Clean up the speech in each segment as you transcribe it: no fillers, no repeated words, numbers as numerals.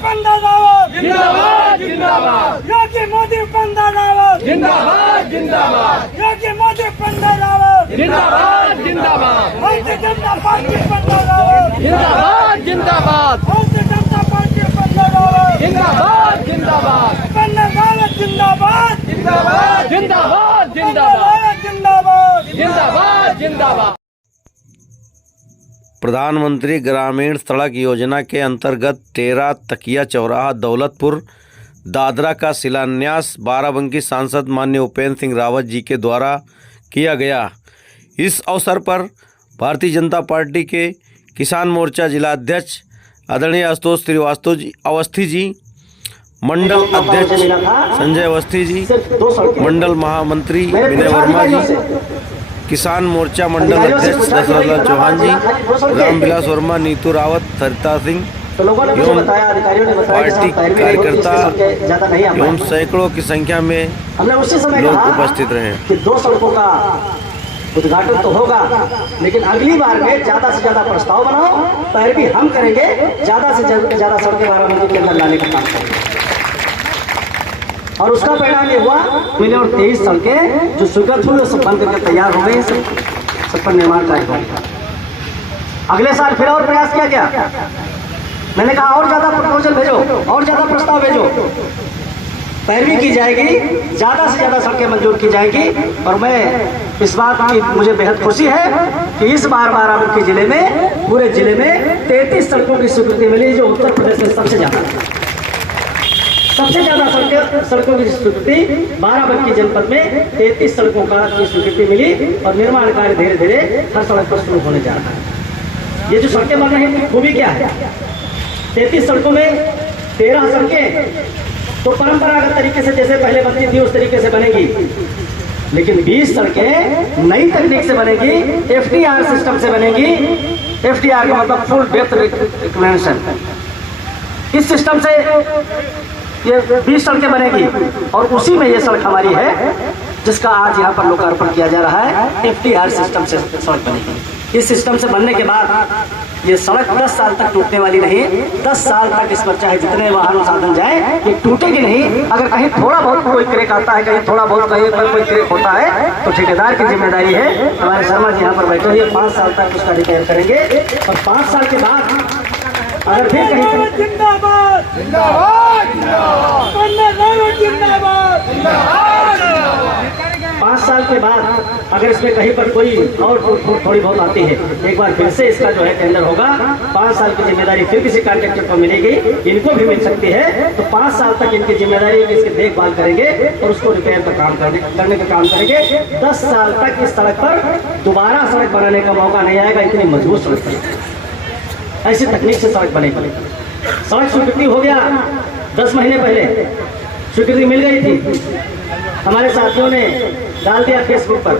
पंतप्रधान जिंदाबाद जिंदाबाद योगी मोदी पंतप्रधान जिंदाबाद जिंदाबाद योगी मोदी पंतप्रधान जिंदाबाद जिंदाबाद भारतीय जनता पार्टी पंतप्रधान जिंदाबाद जिंदाबाद भारतीय जनता पार्टी पंतप्रधान जिंदाबाद जिंदाबाद पंतप्रधान जिंदाबाद जिंदाबाद जिंदाबाद जिंदाबाद जिंदाबाद जिंदाबाद जिंदाबाद। प्रधानमंत्री ग्रामीण सड़क योजना के अंतर्गत 13 तकिया चौराहा दौलतपुर दादरा का शिलान्यास बाराबंकी सांसद माननीय उपेंद्र सिंह रावत जी के द्वारा किया गया। इस अवसर पर भारतीय जनता पार्टी के किसान मोर्चा जिला अध्यक्ष आदरणीय आशुतोष श्रीवास्तव अवस्थी जी, मंडल अध्यक्ष संजय अवस्थी जी, मंडल महामंत्री विनय वर्मा जी, किसान मोर्चा मंडल अध्यक्ष दशरथलाल चौहान जी, रामविलास वर्मा, नीतू रावत, सरिता सिंह एवं पार्टी कार्यकर्ता एवं सैकड़ों की संख्या में लोग उपस्थित रहे। कि 2 सड़कों का उद्घाटन तो होगा, लेकिन अगली बार में ज्यादा से ज्यादा प्रस्ताव बनाओ, पैरवी हम करेंगे, ज्यादा से ज्यादा सड़कें बाराबंकी के अंदर लाने का काम करेंगे। और उसका परिणाम ये हुआ मिले और 23 सड़कें जो स्वीकृत हुई सब बन करके तैयार हो गई, सब पर निर्माण कार्य होगा। अगले साल फिर और प्रयास किया गया, मैंने कहा और ज्यादा प्रपोजल भेजो, और ज्यादा प्रस्ताव भेजो, पैरवी की जाएगी, ज्यादा से ज्यादा सड़कें मंजूर की जाएगी। और मैं इस बात की मुझे बेहद खुशी है कि इस बार बाराबंकी जिले में, पूरे जिले में 33 सड़कों की स्वीकृति मिली, जो उत्तर प्रदेश में सबसे ज्यादा सड़कों की स्वीकृति बाराबंकी जनपद में 33 सड़कों की स्वीकृति मिली। और निर्माण कार्य धीरे धीरे हर सड़क पर शुरू होने जा रहा है। ये जो सड़कें बन रही हैं, खूबी क्या है, 33 सड़कों में 13 सड़कें तो परंपरागत तरीके से जैसे पहले बनती थी उस तरीके से बनेगी, लेकिन 20 सड़कें नई तकनीक से बनेगी, FDR सिस्टम से बनेगी। FDR का मतलब फुल डेप्थ रिकग्निशन। इस सिस्टम से ये 20 सड़कें बनेगी और उसी में ये सड़क हमारी है जिसका आज यहाँ पर लोकार्पण किया जा रहा है। FDR सिस्टम से सड़क बनेगी। इस सिस्टम से बनने के बाद ये सड़क 10 साल तक टूटने वाली नहीं, 10 साल तक इस पर चाहे जितने वाहन साधन जाए ये टूटेगी नहीं। अगर कहीं थोड़ा बहुत कोई क्रेक आता है, कहीं थोड़ा बहुत कहीं पर कोई क्रेक होता है तो ठेकेदार की जिम्मेदारी है। हमारे शर्मा जी यहाँ पर बैठे हुए 5 साल तक उसका रिपेयर करेंगे और 5 साल के बाद अगर फिर कहीं जिंदाबाद जिंदाबाद जिंदाबाद जिंदाबाद 5 साल के बाद अगर इसमें कहीं पर कोई और थोड़ी बहुत आती है, एक बार फिर से इसका जो है टेंडर होगा। 5 साल की जिम्मेदारी फिर किसी कॉन्ट्रैक्टर को मिलेगी, इनको भी मिल सकती है। तो 5 साल तक इनकी जिम्मेदारी है, इसकी देखभाल करेंगे और उसको रिपेयर का काम करने का काम करेंगे। 10 साल तक इस सड़क पर दोबारा सड़क बनाने का मौका नहीं आएगा। इतनी मजबूत सड़क है, ऐसी तकनीक से सड़क बनेगी। सड़क स्वीकृति हो गया 10 महीने पहले स्वीकृति मिल गई थी, हमारे साथियों ने डाल दिया फेसबुक पर,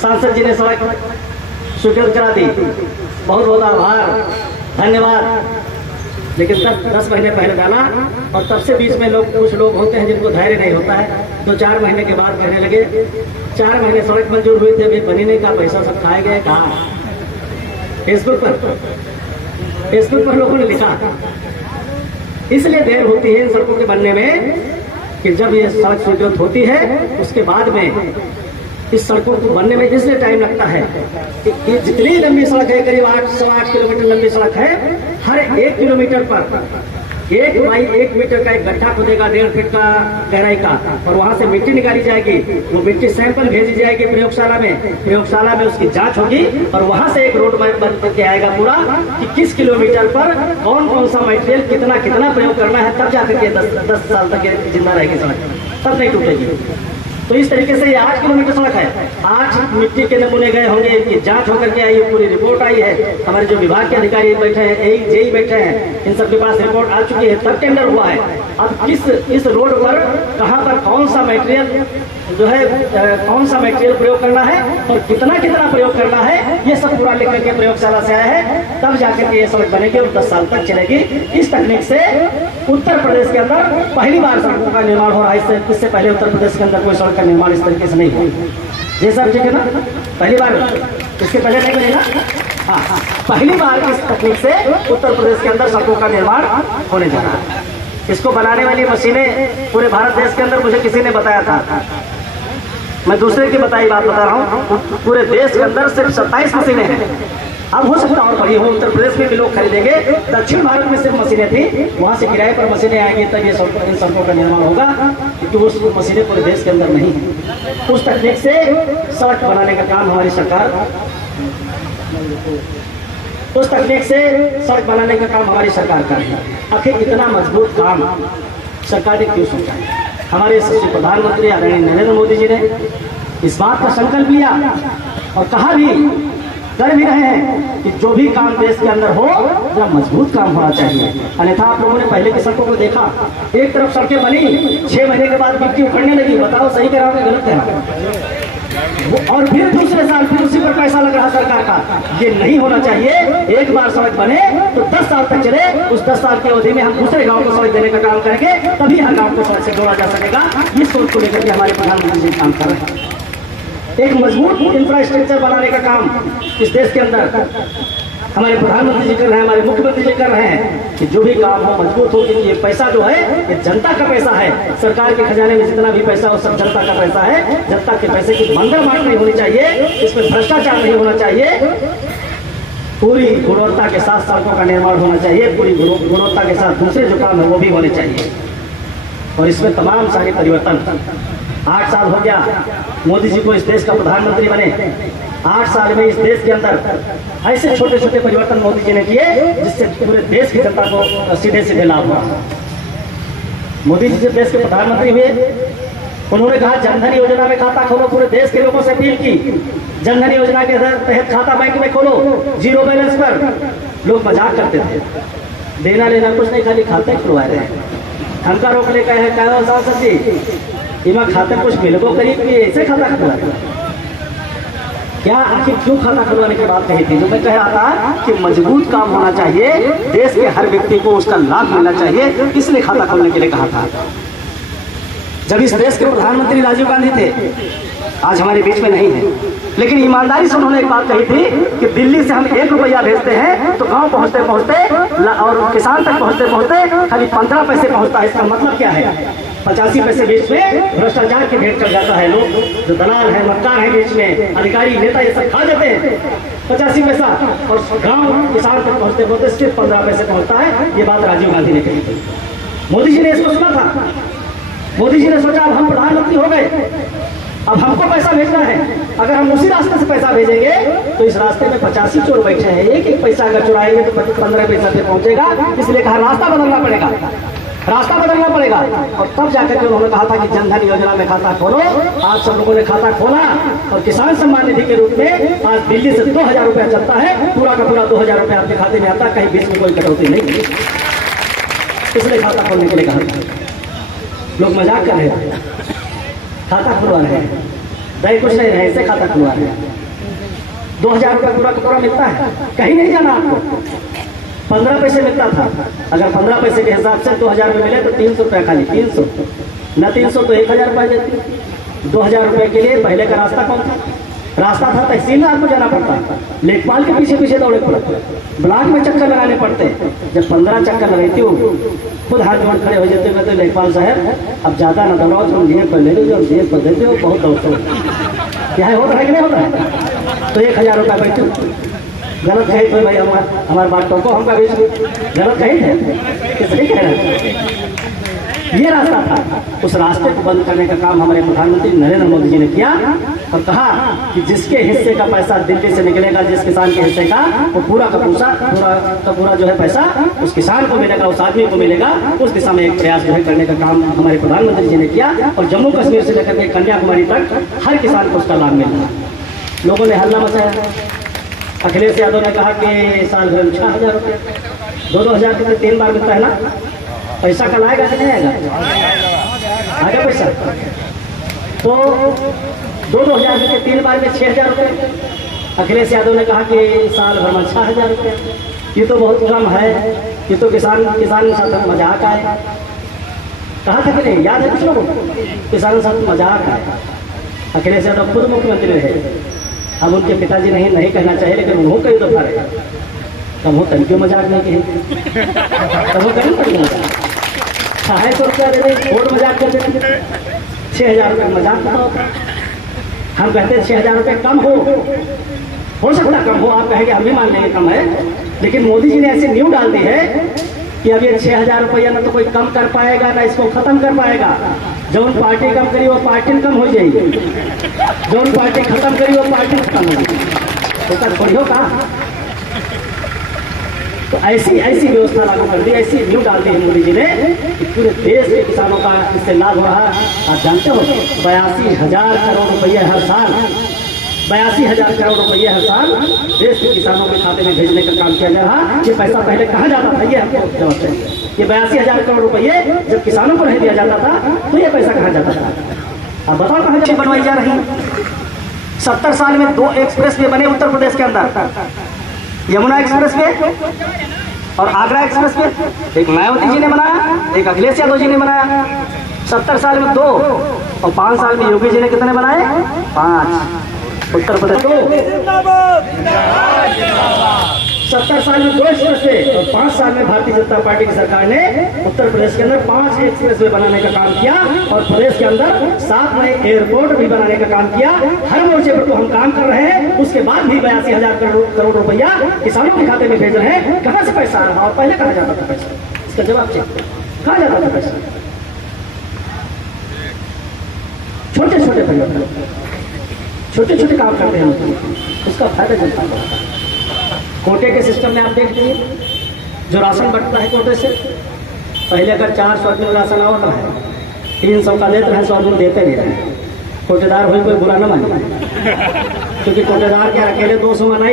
सांसद जी ने सड़क स्वीकृत करा दी, बहुत बहुत आभार, धन्यवाद। लेकिन तब 10 महीने पहले डाला और तब से बीच में कुछ लोग होते हैं जिनको धैर्य नहीं होता है, 2-4 महीने के बाद कहने लगे 4 महीने सड़क मंजूर हुई थी, अभी बनी नहीं, का पैसा सब खाए गए। कहा फेसबुक पर लोगों ने लिखा। इसलिए देर होती है इन सड़कों के बनने में कि जब ये सड़क स्वीकृत होती है उसके बाद में इस सड़कों को बनने में इसलिए टाइम लगता है कि जितनी लंबी सड़क है, करीब 8 किलोमीटर लंबी सड़क है, हर 1 किलोमीटर पर 1 बाई 1 मीटर का एक गड्ढा खोदेगा 1.5 फीट का गहराई का, और वहां से मिट्टी निकाली जाएगी। वो मिट्टी सैंपल भेजी जाएगी प्रयोगशाला में उसकी जांच होगी और वहां से एक रोड मैप बन करके आएगा पूरा कि किस किलोमीटर पर कौन कौन सा मटेरियल कितना प्रयोग करना है। तब जाकर के 10 साल तक जिंदा रहेगी सड़क, तब नहीं टूटेगी। तो इस तरीके से ये 8 किलोमीटर सड़क है। 8 मिट्टी के नमूने गए होंगे, इनकी जांच होकर के आई है, पूरी रिपोर्ट आई है। हमारे जो विभाग के अधिकारी बैठे हैं, जेई बैठे हैं, इन सबके पास रिपोर्ट आ चुकी है, तब टेंडर हुआ है। अब इस रोड पर कहाँ पर कौन सा मटेरियल जो है, कौन सा मटेरियल प्रयोग करना है और कितना प्रयोग करना है, ये सब पूरा लिख करके प्रयोगशाला से आया है। तब जाकर के ये सड़क बनेगी और 10 साल तक चलेगी। इस तकनीक से उत्तर प्रदेश के अंदर पहली बार सड़कों का निर्माण हो रहा है। इससे पहले उत्तर प्रदेश के अंदर कोई सड़क का निर्माण इस तरीके से नहीं हुआ। ये सब ठीक है ना, पहली बार, इसके पहले नहीं बनेगा। पहली बार इस तकनीक से उत्तर प्रदेश के अंदर सड़कों का निर्माण होने जा रहा है। इसको बनाने वाली मशीनें पूरे भारत देश के अंदर मुझे किसी ने बताया था, मैं दूसरे की बताई बात बता रहा हूँ, पूरे देश के अंदर सिर्फ 27 मशीनें हैं। अब हो सकता और बड़ी हो, उत्तर प्रदेश में भी लोग खरीदेंगे। दक्षिण भारत में सिर्फ मशीनें थी, वहाँ से किराए पर मशीनें आएंगी तब ये इन सड़कों का निर्माण होगा, क्योंकि वो मशीनें पूरे देश के अंदर नहीं है। उस तकनीक से सड़क बनाने का काम हमारी सरकार कर रही है। आखिर इतना मजबूत काम सरकार ने क्यों सोचा? हमारे यशस्वी प्रधानमंत्री आदरणीय नरेंद्र मोदी जी ने इस बात का संकल्प लिया और कहा भी, कर भी रहे हैं कि जो भी काम देश के अंदर हो जरा मजबूत काम होना चाहिए। अन्यथा आप लोगों ने पहले की सड़कों को देखा, एक तरफ सड़कें बनी, 6 महीने के बाद मिट्टी उखड़ने लगी। बताओ सही कह रहा हूं, गलत है? और फिर दूसरे साल फिर उसी पर पैसा लग रहा सरकार का। ये नहीं होना चाहिए। एक बार सड़क बने तो 10 साल तक चले, उस 10 साल की अवधि में हम दूसरे गांव को सड़क देने का काम करेंगे, तभी हर गांव को सड़क से जोड़ा जा सकेगा। इस सोच को लेकर के हमारे प्रधानमंत्री जी काम कर रहे हैं। एक मजबूत इंफ्रास्ट्रक्चर बनाने का काम इस देश के अंदर हमारे प्रधानमंत्री जी कर रहे हैं, हमारे मुख्यमंत्री जी कर रहे हैं कि जो भी काम हो मजबूत हो। क्योंकि ये पैसा जो है ये जनता का पैसा है। सरकार के खजाने में जितना भी पैसा हो सब जनता का पैसा है। जनता के पैसे की भंडरमार नहीं होनी चाहिए, इसमें भ्रष्टाचार नहीं होना चाहिए। पूरी गुणवत्ता के साथ सड़कों का निर्माण होना चाहिए, पूरी गुणवत्ता के साथ दूसरे जो काम है वो भी होने चाहिए। और इसमें तमाम सारे परिवर्तन 8 साल हो गया मोदी जी को इस देश का प्रधानमंत्री बने। 8 साल में इस देश के अंदर ऐसे छोटे छोटे परिवर्तन मोदी जी ने किए जिससे पूरे देश की जनता को सीधे सीधे लाभ हुआ। मोदी जी जब देश के प्रधानमंत्री हुए, उन्होंने कहा जनधन योजना में खाता खोलो। पूरे देश के लोगों से अपील की, जनधन योजना के तहत खाता बैंक में खोलो, 0 बैलेंस पर। लोग मजाक करते थे, देना लेना कुछ नहीं, खाली खाते खुलवा रहे हैं। हमका रोक ले कहे सांसद जी, इमा खाते कुछ मिलबो करीब कि ऐसे खाता खुलवा क्या? आखिर क्यों खाता खुलवाने की बात कही थी? जो मैं कह रहा था कि मजबूत काम होना चाहिए, देश के हर व्यक्ति को उसका लाभ मिलना चाहिए, इसलिए खाता खोलने के लिए कहा था। जब इस देश के प्रधानमंत्री राजीव गांधी थे, आज हमारे बीच में नहीं है, लेकिन ईमानदारी से उन्होंने एक बात कही थी कि दिल्ली से हम 1 रुपया भेजते हैं तो गांव पहुंचते पहुंचते और किसान तक पहुंचते पहुंचते खाली 15 पैसे पहुंचता है। इसका मतलब क्या है? 85 पैसे बीच में भ्रष्टाचार की भेंट चढ़ जाता है। लोग जो दलाल है, मक्कार है, बीच में अधिकारी नेता ये सब खा जाते हैं 85 पैसा, और गांव किसान तक पहुंचते पहुंचते सिर्फ 15 पैसे पहुंचता है। ये बात राजीव गांधी ने कही थी। मोदी जी ने इसको सुना था। मोदी जी ने सोचा अब हम प्रधानमंत्री हो गए, अब हमको पैसा भेजना है। अगर हम उसी रास्ते से पैसा भेजेंगे तो इस रास्ते में 85 चोर बैठे हैं, एक पैसा अगर चुराएंगे तो 15 पैसा से पहुंचेगा। इसलिए कहा रास्ता बदलना पड़ेगा, रास्ता बदलना पड़ेगा। और तब जाकर के उन्होंने कहा था कि जनधन योजना में खाता खोलो। आज सब लोगों ने खाता खोला और किसान सम्मान निधि के रूप में आज दिल्ली से 2000 रुपया चलता है। पूरा का पूरा 2000 रुपया आपके खाते में आता है, कहीं बीच में कोई कटौती नहीं। इसलिए खाता खोलने के लिए कहा। लोग मजाक कर रहे थे, खाता खुलवा रहे हैं, दही कुछ नहीं रहे, ऐसे खाता खुलवा रहे हैं। 2000 रुपया पूरा का पूरा मिलता है, कहीं नहीं जाना आपको। 15 पैसे मिलता था, अगर 15 पैसे के हिसाब से 2000 में मिले तो 300 रुपया खाली, 300 न 300 तो 1000 रुपया देते। 2000 रुपये के लिए पहले का रास्ता कौन था? रास्ता था तहसील में आपको जाना पड़ता, लेखपाल के पीछे पीछे दौड़े पड़ते, ब्लॉक में चक्कर लगाने पड़ते। जब 15 चक्कर लगाती हूँ खुद हाथ जोड़ खड़े हो जाते हैं, तो लेखपाल साहब अब ज़्यादा ना दौड़ाओ, तुम जेब पर ले लो, जब जेब पर देते हो बहुत दौड़ते हो। क्या है, होता है कि नहीं होता है? तो 1000 रुपया बैठो। गलत कही तो भाई हमारे बात टोको हमका बीच गलत कही थे, सही कह रहे। ये रास्ता था, उस रास्ते को बंद करने का काम हमारे प्रधानमंत्री नरेंद्र मोदी जी ने किया और कहा कि जिसके हिस्से का पैसा दिल्ली से निकलेगा, जिस किसान के हिस्से का, वो पूरा का पूरा जो है पैसा उस किसान को मिलेगा, उस आदमी को मिलेगा। उस दिशा में एक प्रयास जो है करने का काम हमारे प्रधानमंत्री जी ने किया और जम्मू कश्मीर से लेकर के कन्याकुमारी तक हर किसान को उसका लाभ मिल रहा। लोगों ने हल्ला मचाया। अखिलेश यादव ने कहा कि साल भर में 6000 रुपये, 2-2 हजार के 3 बार मिलता है ना, पैसा कल आएगा कि नहीं आएगा? आएगा पैसा। तो 2-2 हजार के 3 बार में 6000 रुपये। अखिलेश यादव ने कहा कि साल भर में 6000 रुपये, ये तो बहुत कम है, ये तो किसान के साथ मजाक आए। कहा था कि नहीं, याद है कुछ लोगों को? किसानों के साथ मजाक आए। अखिलेश यादव खुद मुख्यमंत्री रहे, अब उनके पिताजी नहीं कहना चाहिए, लेकिन उन्होंने कई दफा रहे तब वो तनिक मजाक नहीं कहे, तब वो कहीं पर मजाक 250 रुपया दे दें और मजाक कर देते 6,000 रुपये मजाक बताओ। हम कहते हैं 6,000 रुपये कम हो सकता कम हो, आप कहेंगे हम भी मान लेंगे कम है, लेकिन मोदी जी ने ऐसी न्यूज डाल दी है कि अब ये 6,000 रुपया ना तो कोई कम कर पाएगा ना इसको खत्म कर पाएगा। जो पार्टी कम करी वो पार्टी कम हो जाएगी, जो पार्टी खत्म करी वो पार्टी खत्म हो जाएगी, तो थोड़ी होगा। तो ऐसी व्यवस्था लागू कर दी, ऐसी न्यूज डाल दी है मोदी जी ने कि पूरे देश के किसानों का इससे लाभ हो रहा है। आप जानते हो 82,000 करोड़ रुपये हर साल, 82,000 करोड़ रुपये हर साल देश के किसानों के खाते में भेजने का काम किया जा रहा है। ये पैसा पहले कहाँ जाता था, ये हमको जवाब चाहिए। ये 82,000 करोड़ रुपये जब किसानों को नहीं दिया जाता था तो ये पैसा कहाँ जाता था? अब बताओ कहाँ जमीन बनवाई जा रही है। 70 साल में 2 एक्सप्रेस वे बने उत्तर प्रदेश के अंदर, यमुना एक्सप्रेस वे और आगरा एक्सप्रेस वे। एक मायावती जी ने बनाया, एक अखिलेश यादव जी ने बनाया। 70 साल में 2 और 5 साल में योगी जी ने कितने बनाए? 5। उत्तर प्रदेश 2। 70 साल में 2 एक्सप्रेस वे और 5 साल में भारतीय जनता पार्टी की सरकार ने उत्तर प्रदेश के अंदर 5 एक्सप्रेस वे बनाने का काम किया और प्रदेश के अंदर 7 नए एयरपोर्ट भी बनाने का काम किया। हर मोर्चे पर तो हम काम कर रहे हैं, उसके बाद भी 82,000 करोड़ रुपया किसानों के खाते में भेज रहे हैं। कहाँ से पैसा आ रहा और पहले कहाँ जाता था पैसा? इसका जवाब चाहिए, कहाँ जाता था पैसा? छोटे छोटे परिवर्तन, छोटे छोटे काम करते हैं, उसका फायदा जनता को होता है। कोटे के सिस्टम में आप देख लीजिए, जो राशन बंटता है कोटे से, पहले अगर 400 आदमी राशन आवता है 300 का लेते हैं, 100 आदमी देते नहीं रहे। कोटेदार हुई कोई बुरा न माने, क्योंकि कोटेदार क्या अकेले 200 मनाई